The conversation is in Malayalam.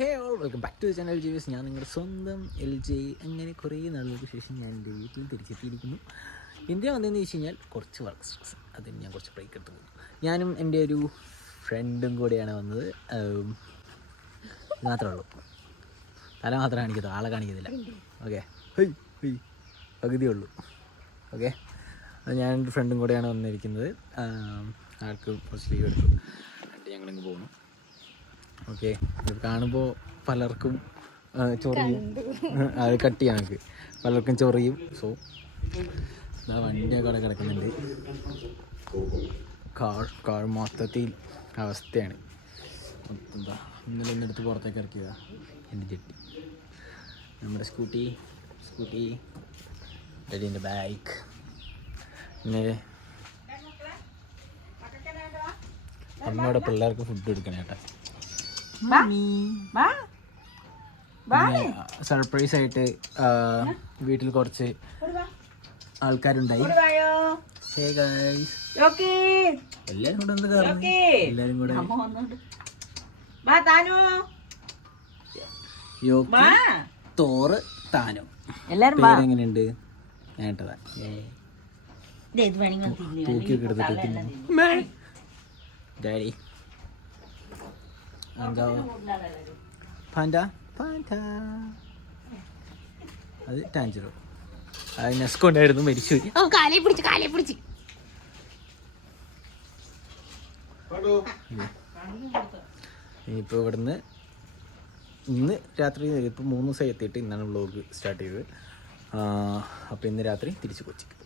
Hey all welcome back to the channel Jeevas. ഞാൻ നിങ്ങളുടെ സ്വന്തം LJ. അങ്ങനെ കുറേ നാളുകൾക്ക് ശേഷം ഞാൻ എൻ്റെ വീട്ടിൽ തിരിച്ചെത്തിയിരിക്കുന്നു. ഇന്ത്യ വന്നതെന്ന് വെച്ച് കഴിഞ്ഞാൽ കുറച്ച് വർക്ക് സ്ട്രെസ്, അതിന് ഞാൻ കുറച്ച് ബ്രേക്ക് എടുത്ത് പോകുന്നു. ഞാനും എൻ്റെ ഒരു ഫ്രണ്ടും കൂടെയാണ് വന്നത്. മാത്രമേ ഉള്ളൂ, തല മാത്രം കാണിക്കത്തുള്ളൂ, ആളെ കാണിക്കത്തില്ല. ഓക്കെ, പകുതിയേ ഉള്ളൂ. ഓക്കെ, അത് ഞാൻ എൻ്റെ ഫ്രണ്ടും കൂടെയാണ് വന്നിരിക്കുന്നത്. ആൾക്ക് കുറച്ച് ലീവ് എടുത്തു, എന്നിട്ട് ഞങ്ങളിങ്ങ് പോകുന്നു. ഓക്കെ, ഇത് കാണുമ്പോൾ പലർക്കും ചൊറിയും, അത് കട്ട് ചെയ്യാൻ നമുക്ക് പലർക്കും ചൊറിയും. സോ ഇതാ വണ്ടിയൊക്കെ അവിടെ കിടക്കുന്നുണ്ട്. കാർ മൊത്തത്തിൽ അവസ്ഥയാണ്. എന്താ ഇന്നലെ ഒന്നെടുത്ത് പുറത്തേക്ക് ഇറക്കിയതാ എൻ്റെ ജെട്ടി. നമ്മുടെ സ്കൂട്ടി ഡെഡിൻ്റെ ബൈക്ക്. പിന്നെ അമ്മയുടെ പിള്ളേർക്ക് ഫുഡ് എടുക്കണം കേട്ടോ. പിന്നെ സർപ്രൈസ് ആയിട്ട് വീട്ടിൽ കുറച്ച് ആൾക്കാരുണ്ടായി. എല്ലാരും കൂടെ എന്ത് കാരണം, എല്ലാരും കൂടെ തോറ് താനോ എങ്ങനെയുണ്ട് നേട്ടതാ തൂക്കിയൊക്കെ എടുത്തിട്ട് ഡാഡി എന്താ പാൻഡ അത് ടാഞ്ചറോ, അത് നെസ്കൊണ്ടായിരുന്നു, മരിച്ചു. ഇനിയിപ്പോൾ ഇവിടുന്ന് ഇന്ന് രാത്രി, ഇപ്പോൾ 3 ദിവസമായി എത്തിയിട്ട് ഇന്നാണ് വ്ളോഗ് സ്റ്റാർട്ട് ചെയ്തത്. അപ്പോൾ ഇന്ന് രാത്രി തിരിച്ച് കൊച്ചിക്ക്.